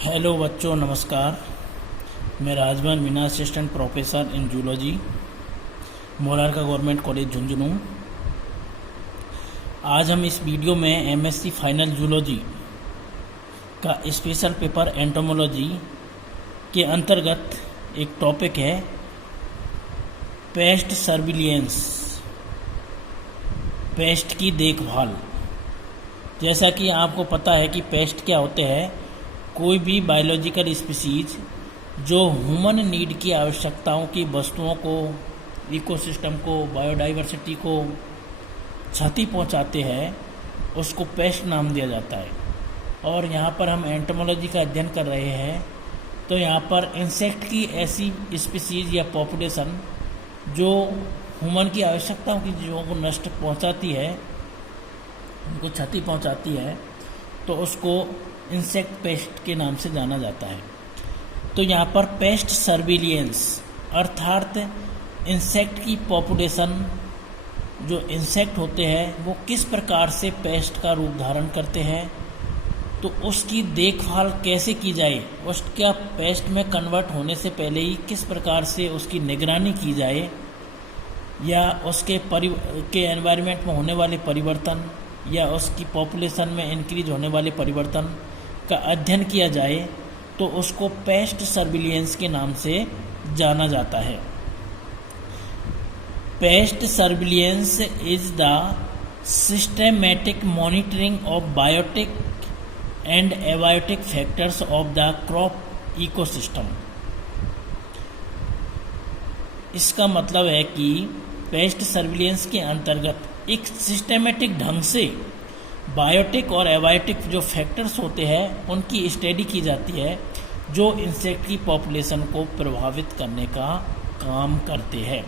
Hello बच्चों, नमस्कार। मैं Raj Bhavan Meena, assistant professor in zoology, Morarka government college Jhunjhunu. आज हम इस वीडियो में एमएससी फाइनल जूलॉजी का स्पेशल पेपर एंटोमोलॉजी के अंतर्गत एक टॉपिक है पेस्ट सर्विलियंस, पेस्ट की देखभाल। जैसा कि आपको पता है कि पेस्ट क्या होते हैं, कोई भी बायोलॉजिकल स्पीसीज जो ह्यूमन नीड की आवश्यकताओं की वस्तुओं को, इकोसिस्टम को, बायोडाइवर्सिटी को क्षति पहुंचाते हैं, उसको पेस्ट नाम दिया जाता है। और यहाँ पर हम एंटोमोलॉजी का अध्ययन कर रहे हैं, तो यहाँ पर इंसेक्ट की ऐसी स्पीसीज या पॉपुलेशन जो ह्यूमन की आवश्यकताओं की चीज़ों को नष्ट पहुंचाती है, उनको क्षति पहुंचाती है, तो उसको इंसेक्ट पेस्ट के नाम से जाना जाता है। तो यहाँ पर पेस्ट सर्विलियंस अर्थात इंसेक्ट की पॉपुलेशन, जो इंसेक्ट होते हैं वो किस प्रकार से पेस्ट का रूप धारण करते हैं, तो उसकी देखभाल कैसे की जाए, उसका पेस्ट में कन्वर्ट होने से पहले ही किस प्रकार से उसकी निगरानी की जाए, या उसके के एनवायरनमेंट में होने वाले परिवर्तन या उसकी पॉपुलेशन में इंक्रीज होने वाले परिवर्तन का अध्ययन किया जाए, तो उसको पेस्ट सर्विलियंस के नाम से जाना जाता है। Pest surveillance is the systematic monitoring of biotic and abiotic factors of the crop ecosystem. इसका मतलब है कि पेस्ट सर्विलियंस के अंतर्गत एक सिस्टेमेटिक ढंग से बायोटिक और एबायोटिक जो फैक्टर्स होते हैं उनकी स्टडी की जाती है, जो इंसेक्ट की पॉपुलेशन को प्रभावित करने का काम करते हैं।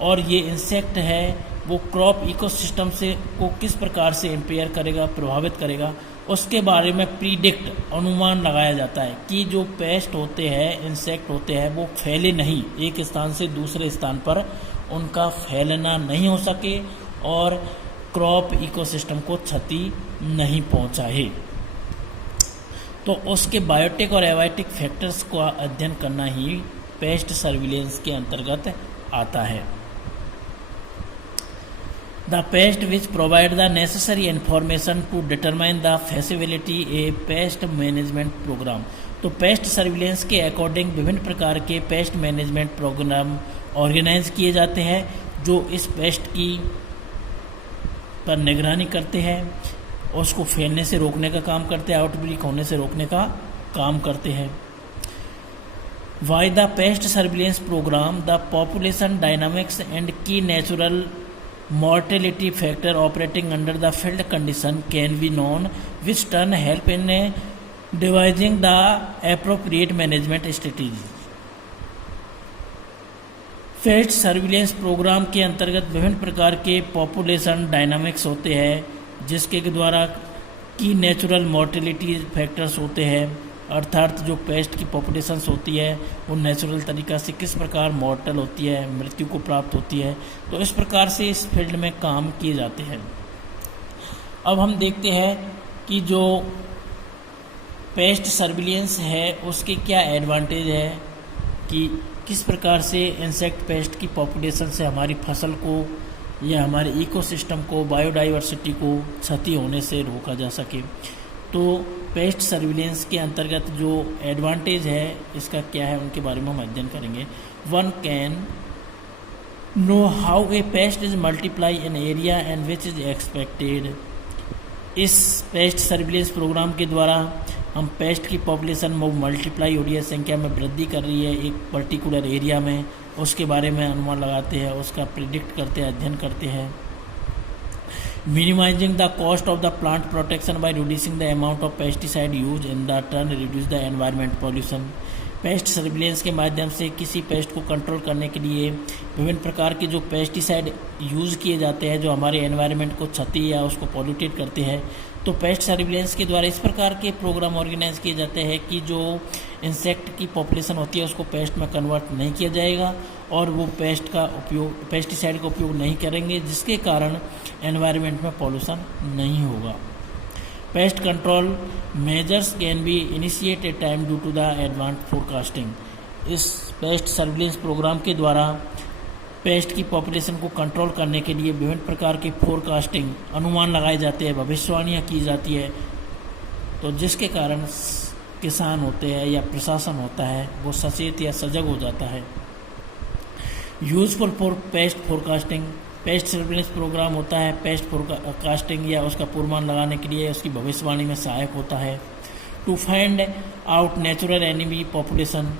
और ये इंसेक्ट है वो क्रॉप इकोसिस्टम से को किस प्रकार से इम्पेयर करेगा, प्रभावित करेगा, उसके बारे में प्रीडिक्ट अनुमान लगाया जाता है कि जो पेस्ट होते हैं, इंसेक्ट होते हैं, वो फैले नहीं, एक स्थान से दूसरे स्थान पर उनका फैलना नहीं हो सके और क्रॉप इकोसिस्टम को क्षति नहीं पहुंचाए। तो उसके बायोटिक और एबायोटिक फैक्टर्स का अध्ययन करना ही पेस्ट सर्विलेंस के अंतर्गत आता है। The pest which provide the necessary information to determine the feasibility a pest management program. तो पेस्ट सर्विलेंस के अकॉर्डिंग विभिन्न प्रकार के पेस्ट मैनेजमेंट प्रोग्राम ऑर्गेनाइज किए जाते हैं, जो इस पेस्ट की पर निगरानी करते हैं, उसको फैलने से रोकने का काम करते हैं, आउटब्रेक होने से रोकने का काम करते हैं। Why the pest surveillance program, the population dynamics and key natural mortality factor operating under the field condition can be known, which turn help in devising the appropriate management strategy। Pest surveillance program के अंतर्गत विभिन्न प्रकार के population dynamics होते हैं, जिसके द्वारा की नेचुरल मॉर्टेलिटी फैक्टर्स होते हैं, अर्थात जो पेस्ट की पॉपुलेशंस होती है वो नेचुरल तरीक़ा से किस प्रकार मॉर्टल होती है, मृत्यु को प्राप्त होती है। तो इस प्रकार से इस फील्ड में काम किए जाते हैं। अब हम देखते हैं कि जो पेस्ट सर्विलियंस है उसके क्या एडवांटेज है, कि किस प्रकार से इंसेक्ट पेस्ट की पॉपुलेशन से हमारी फसल को या हमारे इकोसिस्टम को, बायोडाइवर्सिटी को क्षति होने से रोका जा सके। तो पेस्ट सर्विलेंस के अंतर्गत जो एडवांटेज है इसका क्या है, उनके बारे में हम अध्ययन करेंगे। One can know how a paste is multiply in area and which is expected. इस पेस्ट सर्विलेंस प्रोग्राम के द्वारा हम पेस्ट की पॉपुलेशन में मल्टीप्लाई हो रही है, संख्या में वृद्धि कर रही है एक पर्टिकुलर एरिया में, उसके बारे में अनुमान लगाते हैं, उसका प्रिडिक्ट करते हैं, अध्ययन करते हैं। minimizing the cost of the plant protection by reducing the amount of pesticide used, in the turn reduce the environment pollution। Paste surveillance के माध्यम से किसी पेस्ट को कंट्रोल करने के लिए विभिन्न प्रकार के जो पेस्टिसाइड यूज़ किए जाते हैं, जो हमारे एनवायरनमेंट को क्षति या उसको पॉल्यूटेट करते हैं, तो पेस्ट सर्विलेंस के द्वारा इस प्रकार के प्रोग्राम ऑर्गेनाइज किए जाते हैं कि जो इंसेक्ट की पॉपुलेशन होती है उसको पेस्ट में कन्वर्ट नहीं किया जाएगा और वो पेस्टिसाइड का उपयोग नहीं करेंगे, जिसके कारण एनवायरनमेंट में पॉल्यूशन नहीं होगा। Pest control measures can be initiated time due to the advance forecasting. इस पेस्ट सर्विलेंस प्रोग्राम के द्वारा पेस्ट की पॉपुलेशन को कंट्रोल करने के लिए विभिन्न प्रकार की फोरकास्टिंग अनुमान लगाए जाते हैं, भविष्यवाणियाँ की जाती है, तो जिसके कारण किसान होते हैं या प्रशासन होता है वो सचेत या सजग हो जाता है। Useful for pest forecasting, pest surveillance program होता है पेस्ट फोरकास्टिंग या उसका पूर्वानुमान लगाने के लिए उसकी भविष्यवाणी में सहायक होता है। To find out natural enemy population,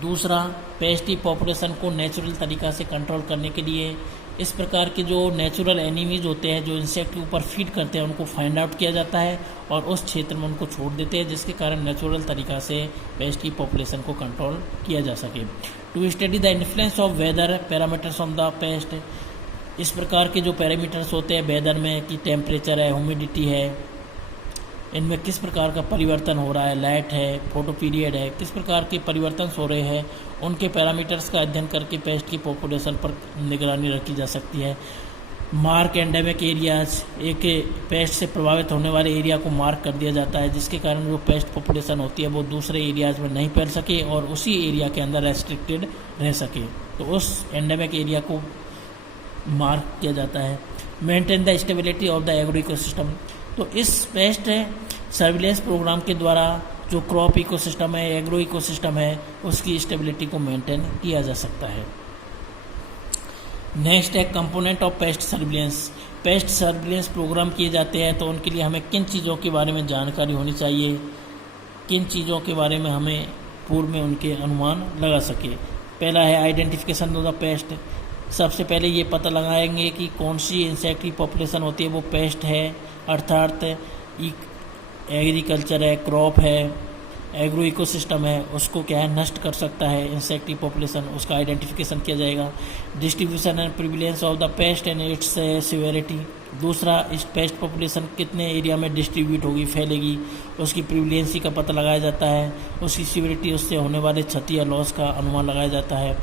दूसरा पेस्ट की पॉपुलेशन को नेचुरल तरीक़ा से कंट्रोल करने के लिए इस प्रकार के जो नेचुरल एनिमीज होते हैं जो इंसेक्ट के ऊपर फीड करते हैं उनको फाइंड आउट किया जाता है और उस क्षेत्र में उनको छोड़ देते हैं, जिसके कारण नेचुरल तरीक़ा से पेस्ट की पॉपुलेशन को कंट्रोल किया जा सके। To study the influence of weather parameters on the pest, इस प्रकार के जो पैरामीटर्स होते हैं वेदर में कि टेम्परेचर है, ह्यूमिडिटी है, इनमें किस प्रकार का परिवर्तन हो रहा है, लाइट है, फोटो पीरियड है, किस प्रकार के परिवर्तन हो रहे हैं, उनके पैरामीटर्स का अध्ययन करके पेस्ट की पॉपुलेशन पर निगरानी रखी जा सकती है। मार्क एंडेमिक एरियाज, एक पेस्ट से प्रभावित होने वाले एरिया को मार्क कर दिया जाता है, जिसके कारण जो पेस्ट पॉपुलेशन होती है वो दूसरे एरियाज में नहीं फैल सके और उसी एरिया के अंदर रेस्ट्रिक्टेड रह सके, तो उस एंडेमिक एरिया को मार्क किया जाता है। Maintain the stability of the agro ecosystem, तो इस पेस्ट सर्विलेंस प्रोग्राम के द्वारा जो क्रॉप इकोसिस्टम है, एग्रो इकोसिस्टम है, उसकी स्टेबिलिटी को मेंटेन किया जा सकता है। नेक्स्ट है component of pest surveillance. Pest surveillance program किए जाते हैं तो उनके लिए हमें किन चीज़ों के बारे में जानकारी होनी चाहिए, किन चीज़ों के बारे में हमें पूर्व में उनके अनुमान लगा सके। पहला है आइडेंटिफिकेशन ऑफ द पेस्ट, सबसे पहले ये पता लगाएंगे कि कौन सी इंसेक्ट की पॉपुलेशन होती है वो पेस्ट है, अर्थात एग्रीकल्चर है, क्रॉप है, एग्रो इकोसिस्टम है, उसको क्या है नष्ट कर सकता है इंसेक्ट की पॉपुलेशन, उसका आइडेंटिफिकेशन किया जाएगा। Distribution and prevalence of the paste and it's severity, दूसरा इस पेस्ट पॉपुलेशन कितने एरिया में डिस्ट्रीब्यूट होगी, फैलेगी, उसकी प्रिविलेंसी का पता लगाया जाता है, उसकी सिवियरिटी, उससे होने वाले क्षति या लॉस का अनुमान लगाया जाता है।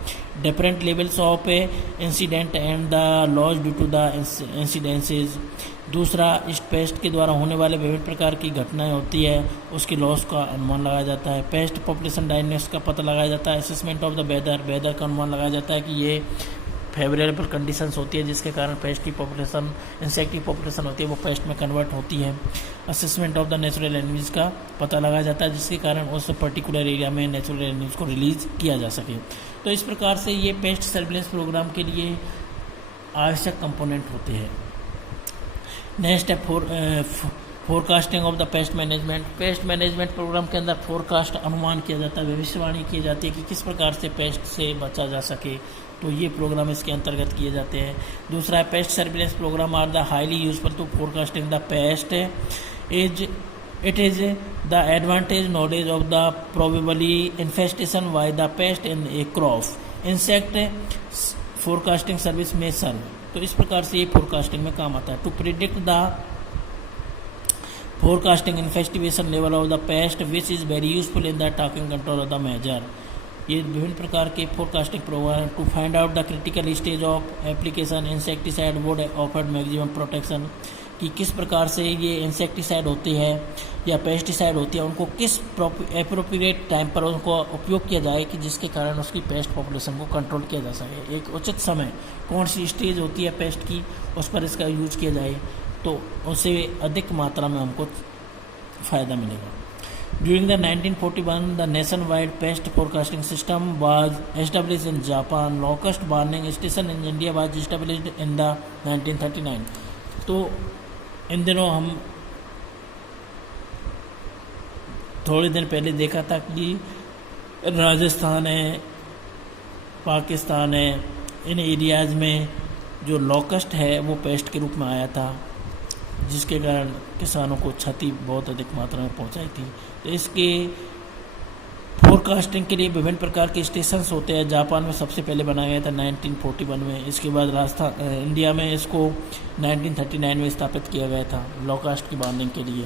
Different levels of incident and the loss due to the incidences, दूसरा इस पेस्ट के द्वारा होने वाले विभिन्न प्रकार की घटनाएं होती है उसके लॉस का अनुमान लगाया जाता है। पेस्ट पॉपुलेशन डायनेमिक्स का पता लगाया जाता है। असेसमेंट ऑफ द वेदर का अनुमान लगाया जाता है कि ये फेवरेबल कंडीशंस होती है जिसके कारण पेस्ट की पॉपुलेशन, इंसेक्ट की पॉपुलेशन होती है वो पेस्ट में कन्वर्ट होती है। Assessment of the natural enemies का पता लगाया जाता है जिसके कारण उस पर्टिकुलर एरिया में नेचुरल एनिमीज को रिलीज किया जा सके। तो इस प्रकार से ये पेस्ट सर्विलेंस प्रोग्राम के लिए आवश्यक कंपोनेंट होते हैं। नेक्स्ट है forecasting of the pest management. Pest management program के अंदर फोरकास्ट अनुमान किया जाता है, भविष्यवाणी की जाती है कि किस प्रकार से पेस्ट से बचा जा सके, तो ये प्रोग्राम इसके अंतर्गत किए जाते हैं। दूसरा है pest surveillance program are the highly useful to forecasting the pest it is the advantage knowledge of the probably infestation by the pest in a crop insect forecasting service में सर्व, तो इस प्रकार से ये फोरकास्टिंग में काम आता है। To predict the forecasting investigation level of the pest which is very useful in the talking control of the major, ये विभिन्न प्रकार के forecasting programme. To find out the critical stage of application insecticide would offered maximum protection, कि किस प्रकार से ये insecticide होती है या पेस्टिसाइड होती है उनको किस एप्रोप्रिएट टाइम पर उनको उपयोग किया जाए कि जिसके कारण उसकी पेस्ट पॉपुलेशन को कंट्रोल किया जा सके। एक उचित समय कौन सी स्टेज होती है पेस्ट की उस पर इसका यूज किया जाए तो उससे अधिक मात्रा में हमको फ़ायदा मिलेगा। During the 1941, the nationwide pest forecasting system was established in Japan. Locust warning station in India was established in the 1939. तो इन दिनों हम थोड़े दिन पहले देखा था कि राजस्थान है, पाकिस्तान है, इन एरियाज़ में जो लॉकस्ट है वो पेस्ट के रूप में आया था जिसके कारण किसानों को क्षति बहुत अधिक मात्रा में पहुंचाई थी। तो इसके फोरकास्टिंग के लिए विभिन्न प्रकार के स्टेशंस होते हैं। जापान में सबसे पहले बनाया गया था 1941 में, इसके बाद राजस्थान इंडिया में इसको 1939 में स्थापित किया गया था लॉकस्ट की वार्निंग के लिए।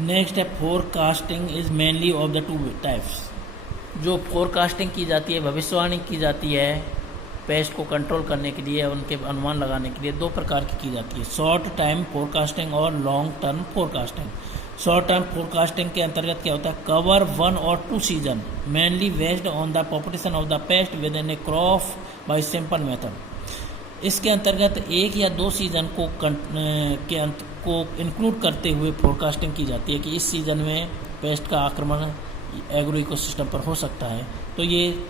नेक्स्ट है forecasting is mainly of the two types. जो फोरकास्टिंग की जाती है, भविष्यवाणी की जाती है, पेस्ट को कंट्रोल करने के लिए, उनके अनुमान लगाने के लिए दो प्रकार की जाती है, शॉर्ट टाइम फोरकास्टिंग और long term forecasting. Short term forecasting के अंतर्गत क्या होता है, कवर 1 और 2 season mainly based on the population of the paste with in a crop bye simple method. इसके अंतर्गत 1 या 2 सीजन को इंक्लूड करते हुए फोरकास्टिंग की जाती है कि इस सीजन में पेस्ट का आक्रमण एग्रो इकोसिस्टम पर हो सकता है, तो ये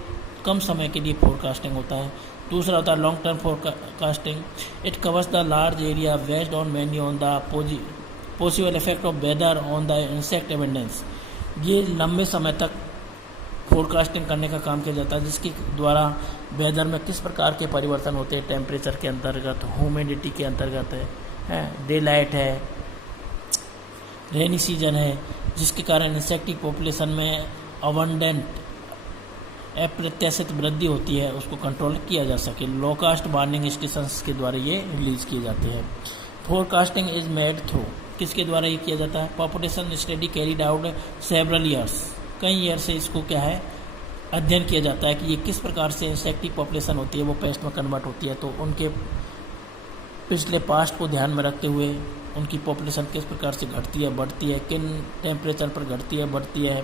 कम समय के लिए फोरकास्टिंग होता है। दूसरा होता है long term forecasting. It covers the large area based on mainly on the possible effect of weather on the insect abundance. ये लंबे समय तक फोरकास्टिंग करने का काम किया जाता है, जिसके द्वारा वेदर में किस प्रकार के परिवर्तन होते हैं, टेम्परेचर के अंतर्गत, ह्यूमिडिटी के अंतर्गत है, डे लाइट है, रेनी सीजन है, जिसके कारण इंसेक्टिव पॉपुलेशन में अबंडेंट अप्रत्याशित वृद्धि होती है, उसको कंट्रोल किया जा सके। लोकास्ट वार्निंग स्टेशंस के द्वारा ये रिलीज किए जाते हैं। फोरकास्टिंग इज मेड थ्रू, किसके द्वारा ये किया जाता है, population study carried out several years, कई ईयर से इसको क्या है अध्ययन किया जाता है कि ये किस प्रकार से इंसेक्टिव पॉपुलेशन होती है वो पेस्ट में कन्वर्ट होती है। तो उनके पिछले पास्ट को ध्यान में रखते हुए उनकी पॉपुलेशन किस प्रकार से घटती है, बढ़ती है, किन टेम्परेचर पर घटती है, बढ़ती है,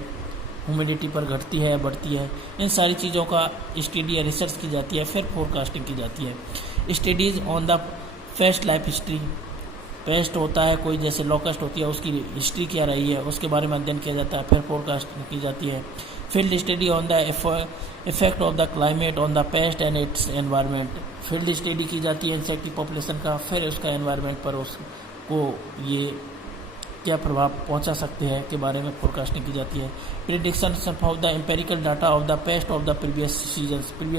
ह्यूमिडिटी पर घटती है, बढ़ती है, इन सारी चीज़ों का स्टडी या रिसर्च की जाती है, फिर फोरकास्टिंग की जाती है। Studies on the paste life history, paste होता है कोई, जैसे लोकस्ट होती है, उसकी हिस्ट्री क्या रही है उसके बारे में अध्ययन किया जाता है, फिर फोरकास्टिंग की जाती है। Field study on the effect of the climate on the paste and it's environment, field study की जाती है इंसेक्टिव पॉपुलेशन का, फिर उसका एनवायरनमेंट पर उसको ये क्या प्रभाव पहुंचा सकते हैं के बारे में फोरकास्टिंग की जाती है। Prediction of the empirical data of the paste of the previous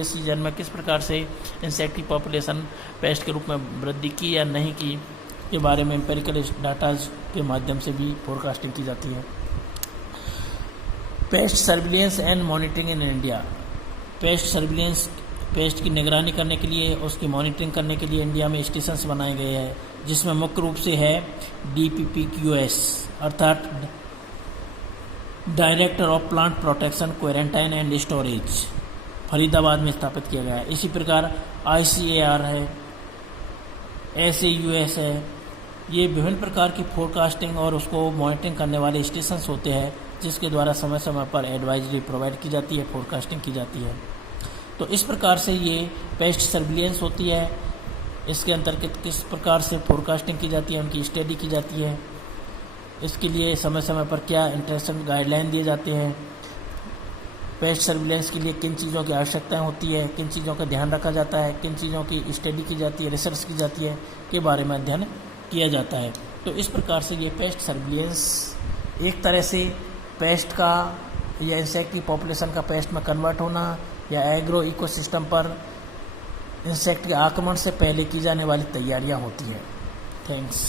season में किस प्रकार से इंसेक्टिव पॉपुलेशन पेस्ट के रूप में वृद्धि की या नहीं की के बारे में एम्पेरिकल डाटाज के माध्यम से भी फोरकास्टिंग की जाती है। Pest surveillance and monitoring in India, paste surveillance, paste की निगरानी करने के लिए, उसकी मॉनिटरिंग करने के लिए इंडिया में स्टेशंस बनाए गए हैं, जिसमें मुख्य रूप से है DPPQS अर्थात director of plant protection, quarantine and storage, Faridabad में स्थापित किया गया है। इसी प्रकार ICAR है, SAUS है, ये विभिन्न प्रकार की फोरकास्टिंग और उसको मॉनिटरिंग करने वाले स्टेशंस होते हैं, जिसके द्वारा समय समय पर एडवाइजरी प्रोवाइड की जाती है, फोरकास्टिंग की जाती है। तो इस प्रकार से ये पेस्ट सर्विलेंस होती है, इसके अंतर्गत किस प्रकार से फोरकास्टिंग की जाती है, उनकी स्टडी की जाती है, इसके लिए समय समय पर क्या इंटरेक्शन गाइडलाइन दिए जाते हैं, पेस्ट सर्विलेंस के लिए किन चीज़ों की आवश्यकताएं होती है, किन चीज़ों का ध्यान रखा जाता है, किन चीज़ों की स्टडी की जाती है, रिसर्च की जाती है के बारे में अध्ययन किया जाता है। तो इस प्रकार से ये पेस्ट सर्विलेंस एक तरह से पेस्ट का या इंसेक्टिव पॉपुलेशन का पेस्ट में कन्वर्ट होना या एग्रो इकोसिस्टम पर इंसेक्ट के आक्रमण से पहले की जाने वाली तैयारियां होती हैं। थैंक्स।